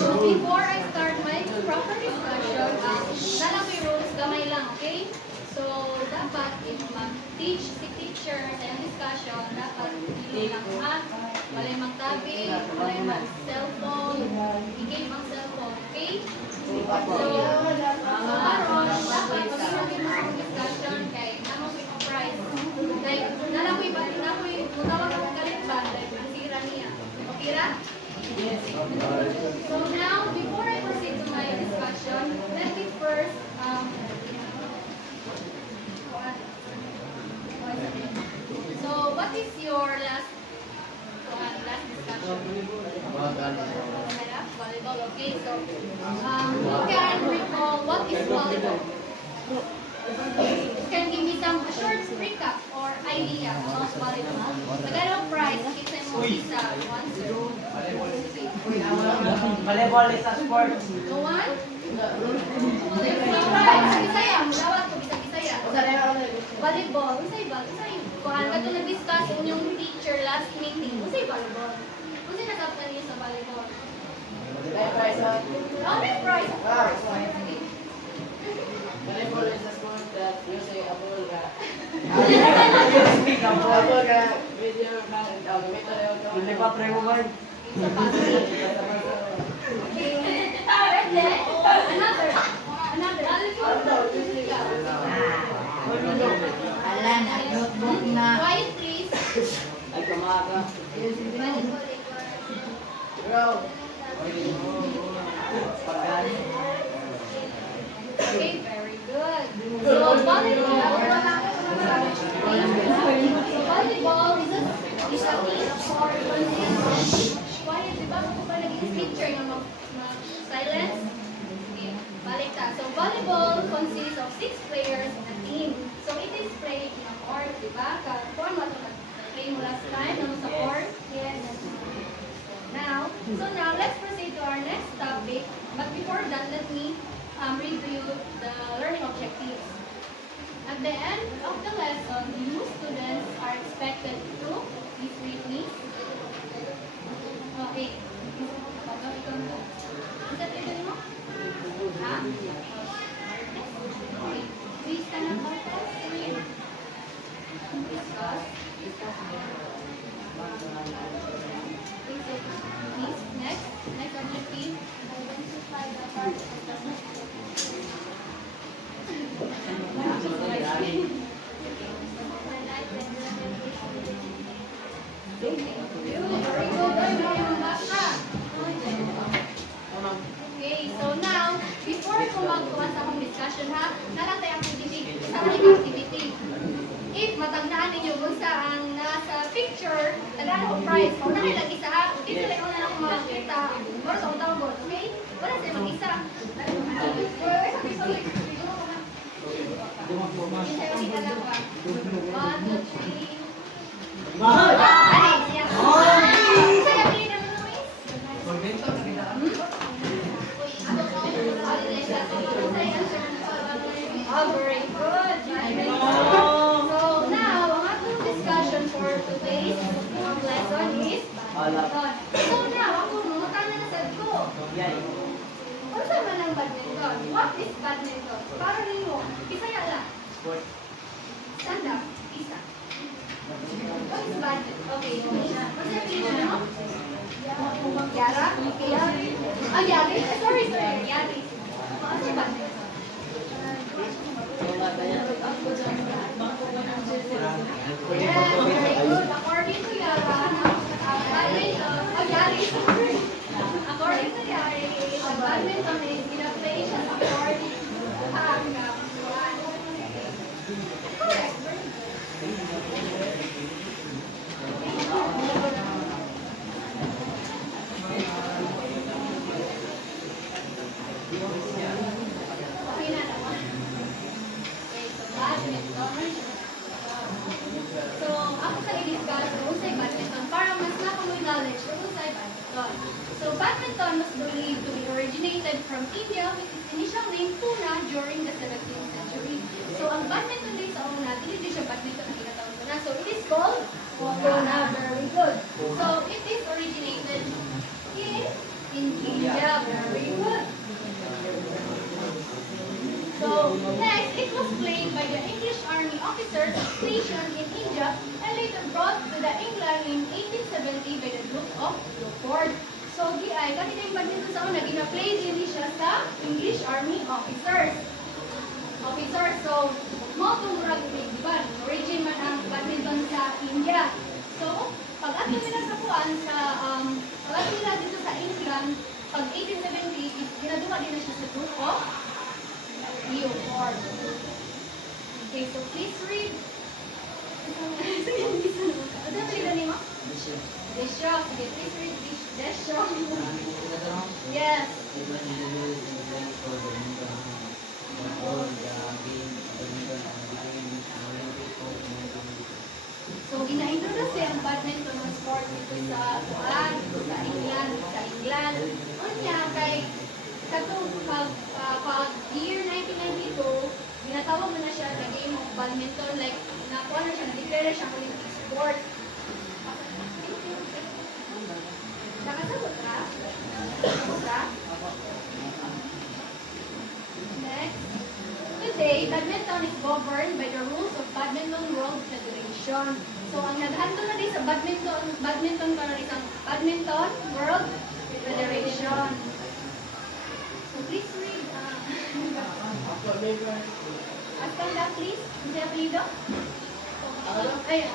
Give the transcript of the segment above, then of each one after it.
So before I start my proper discussion, nalang may rules gamay lang, okay? So dapat if mag-teach si teacher sa yung discussion, dapat hindi lang walay magtabi, walay mag-cellphone, i-game ang cellphone, okay? So karon dapat pag-ibig ang discussion kay namang may prize. Kay nalang may mutawag ang kalimban, like masira niya. Okay ra? So now, before I proceed to my discussion, let me first so what is your last discussion? Volleyball, okay. So who can recall what is volleyball? You can give me some short recap or idea about volleyball. Tagalog prize, kita mo isa, 1-0. Volleyball is a sport. Go on. Bisaya, mulawat ko Bisaya. Volleyball, usay ba? Usay. Kuan kato na-discuss inyong teacher last meeting. Usay volleyball. Usay nasabtan niyo sa volleyball. May prize. Volleyball is a sport that uses a ball. Hindi pa premo ba? Notebook na. Quiet please. Ay, kumaga. Okay, very good. So volleyball is a team sport. Quiet, di ba? Kung pa naging picture yung silence. Okay, balik ta. So volleyball consists of 6 players in a team. So it is played in a court, di ba? Kung mo play mo last time, ano sa court? Yes. So now let's proceed to our next topic. But before that, let me review the learning objectives. At the end of the lesson, new students are expected to please read me. Okay. Is that even mo? Ha? Okay. Please stand up for us. Discuss. Please, next objective. Okay, so now, before ko magkuha sa akong discussion ha, nalatay activity, sa activity. If matagdaan ninyo kung saan nasa picture, tandaan ko prize, kung nakilag isa ha, dito lang na lang makakita, or sa utang board, okay? Wala sa'yo mag-isa. Very good. So now, ang atong discussion for today's lesson is badminton. So now, ako nungutan na nasad ko. Ano sa man ang badminton? What is badminton? Para ninyo, Bisaya lang. Stand up. Isa. What is badminton? Okay. What's your opinion, no? Yara? Yari? Ah, Yari? Sorry, Yari. Ano ba? Yes, very good. According to Yara, Yari, sorry. According to Yari, the badminton is gina-play siya sa court. Correct. Okay na naman. Okay, so badminton. So, ako sa i-discuss kung sa'y badminton para mas nakamoy knowledge kung sa'y badminton. So, badminton was believed to be originated from India with its initial name Pune during the 17th century. So, ang badminton din sa una, hindi siya badminton na ginatawag ko na. So, it is called Pune. Very good. So, it is originated in India. Very good. So, next, it was played by the English army officers stationed in India and later brought to the England in 1870 by the Duke of Beaufort. So, di ay, kanina yung badminton sa una, gina-play din siya sa English army officers. So, mo tumurag di ba? Origin man ang badminton sa India. So, pag ato nila sa kuan sa pag ato nila dito sa England, pag 1870, ginaduwa din na siya sa Duke of Beaufort. Okay, so please read. Ano ang read nimo? Desha. Okay, please read Desha. Yes. So, gina-introduce ang badminton ng sport dito sa Kuan, sa England. Unya, kay katong pag year 1992, ginatawag na siya na game of badminton, like, nakuha na siya, na-declare siyang Olympic sport. Nakasagot ka? Nakasagot ka? Next. Today, badminton is governed by the rules of Badminton World Federation. So, ang nag-handle na din sa badminton para isang Badminton World Federation. So, please read. Askan ka, please. Hindi apelido? Ay,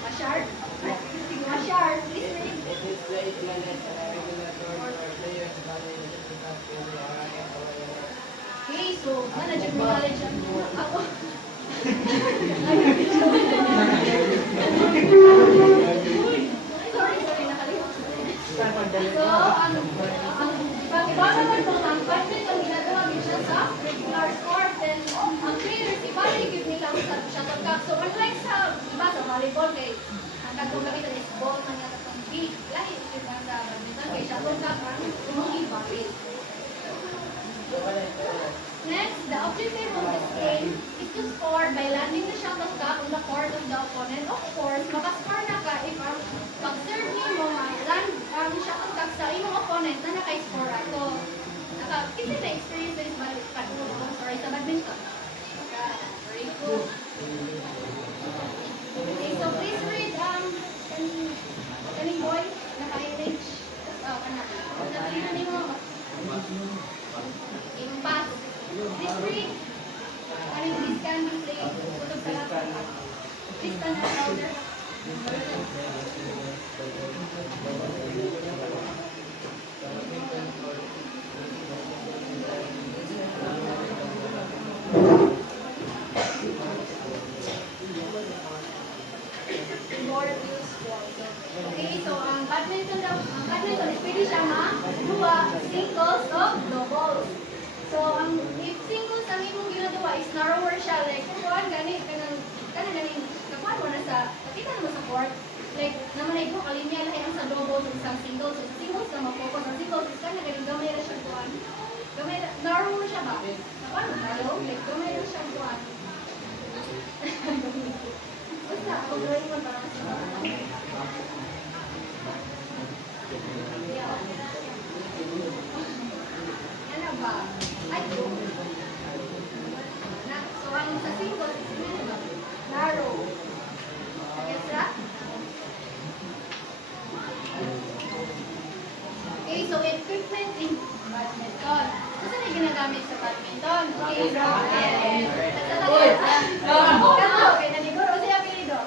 Mashard? Mashard, please read. It is played when it's a regular tournament where players battle in the top field are aware. Okay, so, management knowledge ang ako. Sorry, nakalimutan. So, iba naman po, ang badminton ginagawa siya sa regular sport, then ang players, i-validate nila ang shuttlecock. So, unlike sa volleyball, kay ang kagawin is ball na natatang big. Lahi, sa badminton, kay shuttlecock ang i-validate. Next, the objective of this game is to score by landing the shuttlecock on the court of the opponent. Of course, makascore na ka if ang pag-serve niyo land ang shuttlecock sa imong opponent na naka-score ato. Kasi na-experience sa sa badminton. Very good. Okay, so please read kaning boy naka-arrange. Napili na mo. Yung pass. Please read. This can be played. Tutog sa laptop. Please stand up louder. Okay, so ang badminton is pwede siya ma-duwa singles o doubles. So, if singles ang imong ginagawa is narrower siya, like, kung gani, kakuan mo na sa, nakita naman sa court, like, naman ay kung kalinya lahi ang sa doubles o sa singles. So, sa singles na ma-focus. Ang singles is kana ganing gamay na siya kuan. Gamay na, narrower siya ba? Kakuan mo tayo? Like, gamay na siya kuan. Basta, ako gawin mo parang sa ano ba? Ay, so ang sa singles is narrow. Gets that? equipment in badminton. Kasi na ginagamit sa badminton. Okay, racket. At sa tayo. Kato, kaya naniguro siya apelido.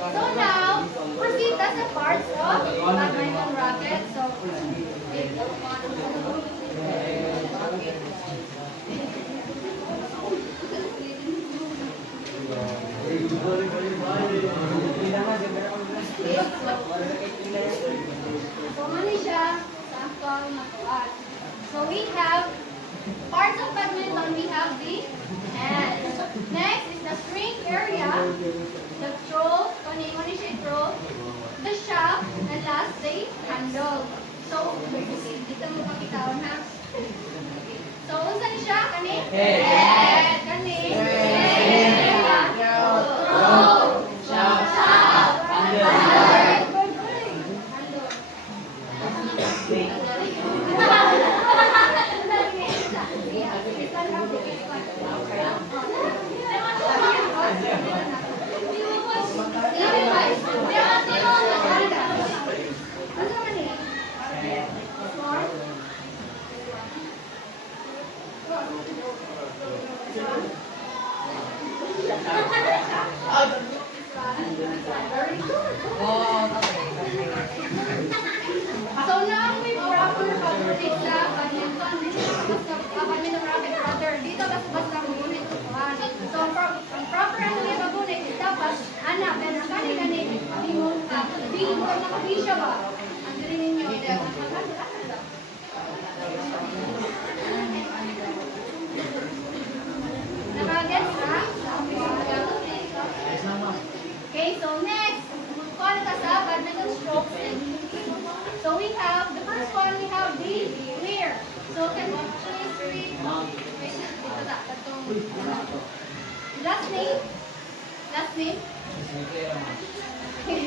So now, proceed as a parts of badminton racket. So, so mali siya sa actual na tuwan. So we have parts of badminton. We have the hands. Next is the string area, the throw, kani siya throw, the shaft, and last the handle. So dito mo pakitaon ha. So unsa ni siya kani? Head. Kani. Head. Throw. Shaft. Handle. So now we proper pag-ulit sa badminton. Badminton racket brother. Dito basta magunit ko. So ang proper ano yung magunit is dapat anak. Then ang kani-kani limon ka. Di mo nakabisya ba? Ang dili ninyo. Nakagets ha? Okay, so next. Kung ka sa badminton strokes. So we have, the first one, we have the clear. So can you please read? Wait, ito na, itong, last name? Last name? Okay,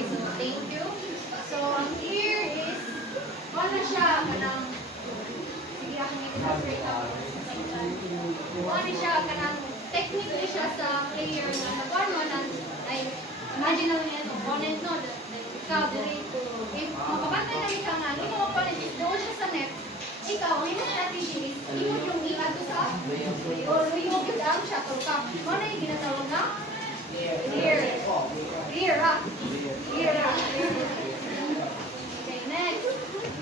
so thank you. So, ang here is, ano siya, kanang, sige, ako nito sa straight up. Ano siya, kanang, technically siya sa player na nagano na, like, imagine na niya itong opponent, no? Ikaw, diri, if mapapantay na ikaw nga, yung opponent is doon siya sa net, ikaw, ang yung strategy is, imod yung i-ato sa, o luyog yung down siya, so ka, ano yung ginatawag na? Clear. Clear, ha? Clear, ha? Okay, next.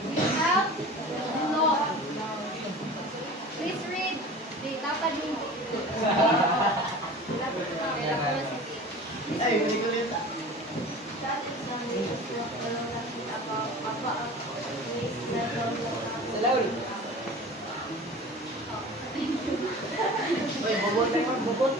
We have no. Please read the tapad ni. Ay, hindi ko rin. That is about Salaw. Uy, bubot na yun, bubot.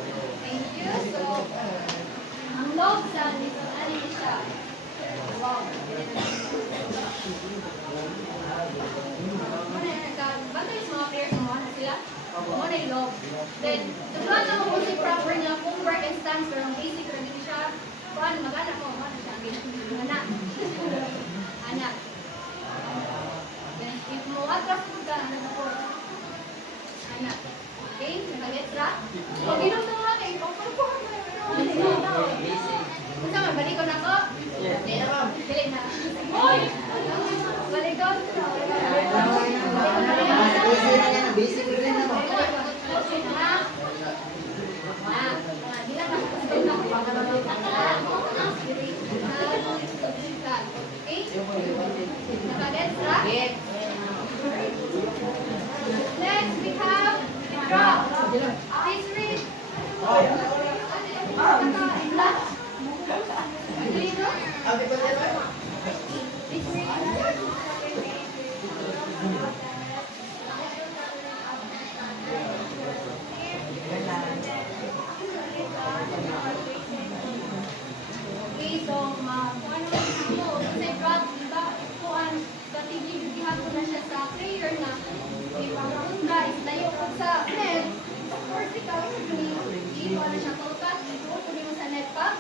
Mo na yung love. Then, the plan na mo si proper niya, footwork and stance, pero ang basic rin siya, paano mag-anak mo, ano siya, anak. Anak. Then, if mo atras mo ka, ano po, anak. Okay? Nakagets ra? Pag inom na nga kayo, pag-perform na kung saan, balik ko na ko? Hindi na ba? Dili na. Hoy! Balik ko. Basic rin naman. Next, we have drop. Please read. Okay, so, kung ano mo, kasi drop, diba, kuan, strategy, gihapon na siya sa prayer na, if ang runda is layo ko sa net, of course, ikaw, dito na siya tulkat, dito, kunin mo sa net pa,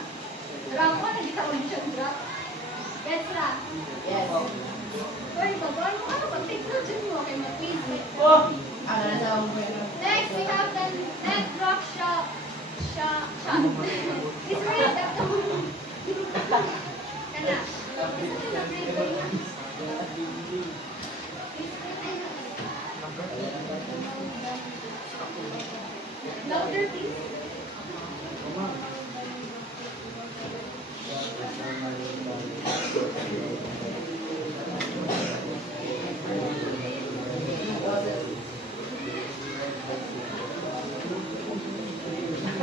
drop ko, nagkitaon siya drop. Gets na? Yes. Sorry, babawan mo, ano, pag-take na dyan mo, kay mag-quiz. Next, we have the net drop shot. It's right, that's Kana. Louder, please.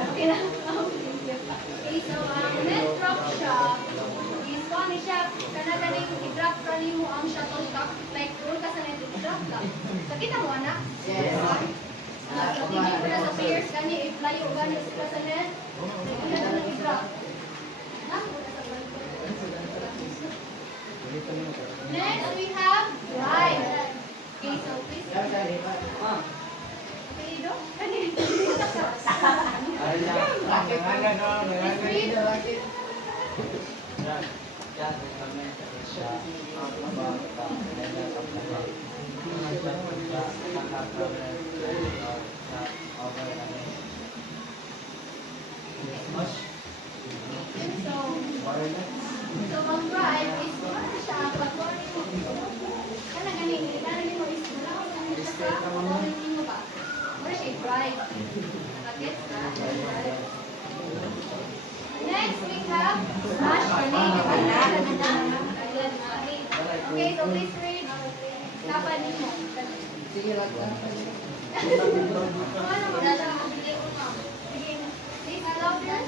Okay na. Okay, so net drop siya is one siya kanagaling i-drop ka mo ang shuttlecock like roll ka sa net i-drop ka. Sakita mo anak? Yes. Strategy ko na sa players kani if layo gani sila sa net. Ano na i-drop? Na? Next we have drive. Okay, so please. Okay, do? Kani. So mag-drive is ano siya, pag-morning mo. Kana ganin, ilalagay mo is wala ko sa ano siya ka, morning mo ba? Wala siya i-drive. Bagets na, drive. Next, we have smash Okay, so please read. Kapan mo. Sige lang. Ano mo? Sige, please allow them.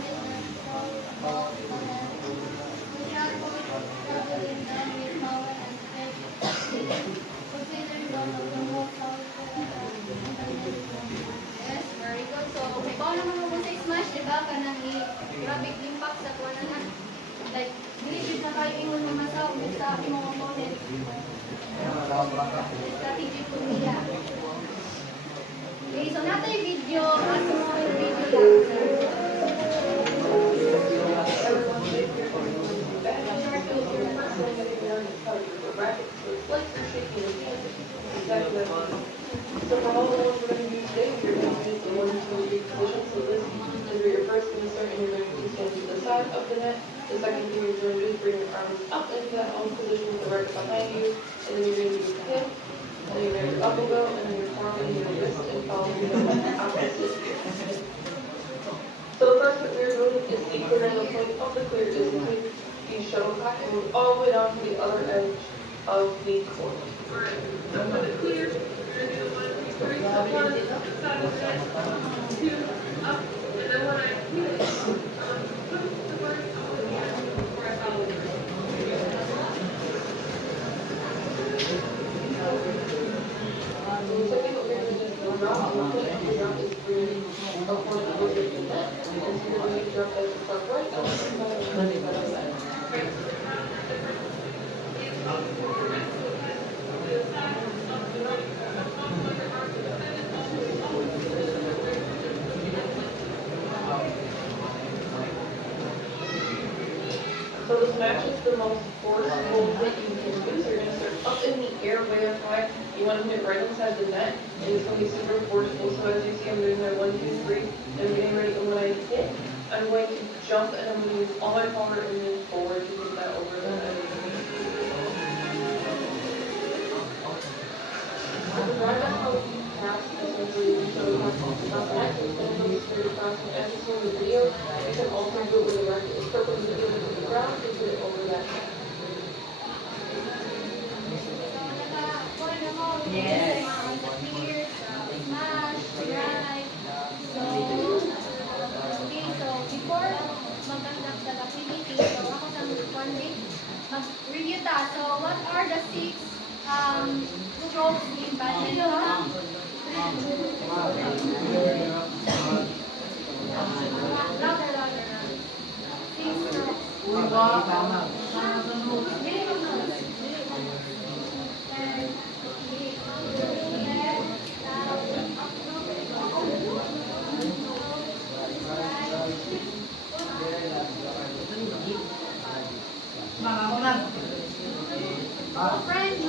Yes, very good. So, ikaw naman mo sa smash, di ba? Kanang i-graphic impact sa kuha na. Like, bilibid na kayo ingon naman sa imong opponent. Strategy po nila. Okay, so nato yung video. Mas mo yung video So for all the ones we're going to use today, you're going to use the 1 2 3 position. So this is where you're first going to start and you're going to stand to the side of the net. The second thing you're going to do is bring your arms up into that own position with the right behind you. And then you're going to do the hip. And then you're going to up and go. And then you're forming your wrist and following the opposite. So the first what we're doing is clearing the point of the clear is to take the shuttlecock and move all the way down to the other edge of the court. Alright, so for the clear, you're going to do 1, 2, 3, so 1, side of the head, 2, up, and then when I clear it, put the first up in the end before I follow it. So I think what we're going to do is go around, the point of the jump is bringing a point over the net, and so you're going to jump as the front right, and then the other side. Great. right inside the net, and it's going to be super forceful. So as you see, I'm doing my 1, 2, 3, and I'm getting ready. And when I hit, I'm going to jump and I'm going to use all my power and move forward to get that over the edge. The drive out how we pass essentially shows how fast and really fast. And as you saw in the video, you can also do it with a racket. It's perpendicular to the ground and put it over that net. Yes. Smash, right. So, okay, so before mag-conduct the activity, so ako sa one day, mag-review ta. So, what are the 6 strokes in badminton? Louder, louder. 6 strokes. Dili mo notes. Friend,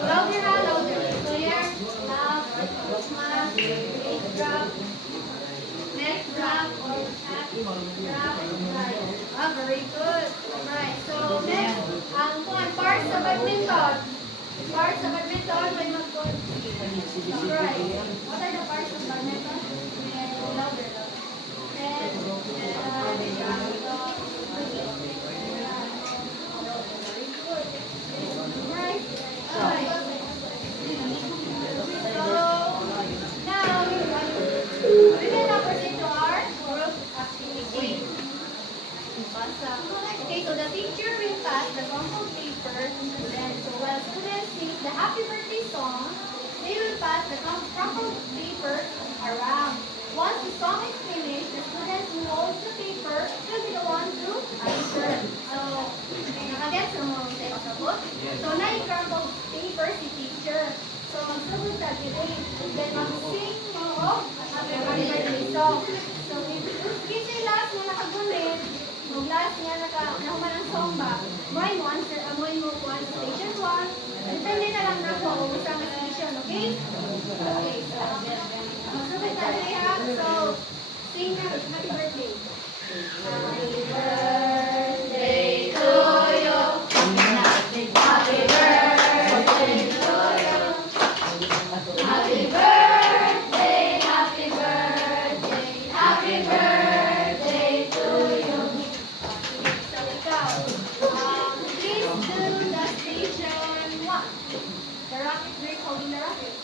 louder, louder. Clear, loud, smash, big drop, neck drop, or tap drop. Ah, very good. Alright, so next, parts sa badminton. Parts sa badminton, may mag-good. Alright, what are the parts of badminton? Louder, louder. Head, Alright. So, now, we will now proceed to our group activity. Okay, so the teacher will pass the crumpled paper to students. So while students sing the happy birthday song, they will pass the crumpled paper around. Once the song is finished, the students who holds the paper will be the one to answer. So, nakagets mo sa ikasabot? So, na yung crumpled paper si teacher. So, magsagot sa debate. Then, mag-sing mo of happy birthday song. So, if yung last mo nakagulit, kung last nga nahuman ang song ba, mo'y mo answer, amoy mo kung ano station 1. Depende na lang na po kung sa station, okay? Okay, so, magsabit na rin ha. So, sing na, happy birthday. Happy birthday to you. Happy birthday to you. Happy birthday, happy birthday, happy birthday to you. So ikaw, please do the station 1. The rocket, we're holding the rocket.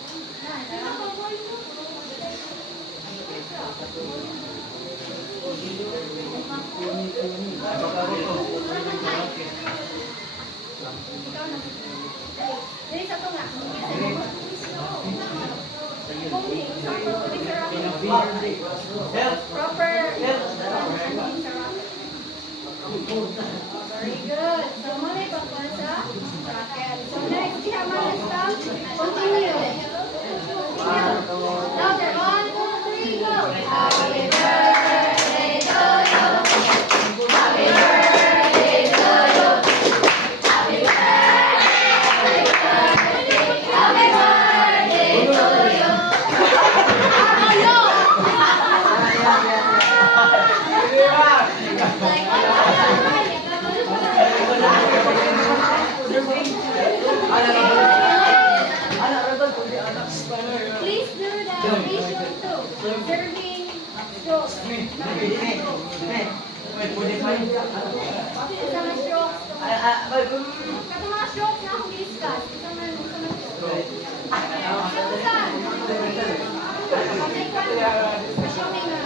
Dali sa to nga. Proper. Very good. So, muna ipagkuhan sa bracket. So, next, we have our stop. Continue. Louder. 1, 2, 3, go. Happy birthday to you. Happy birthday to you. Happy birthday to you. Happy birthday to you. Please do the station 2. Serving strokes. Isa mga strokes. Kato mga strokes na akong discuss. Isa mga strokes. Kamusta? Okay, showing na.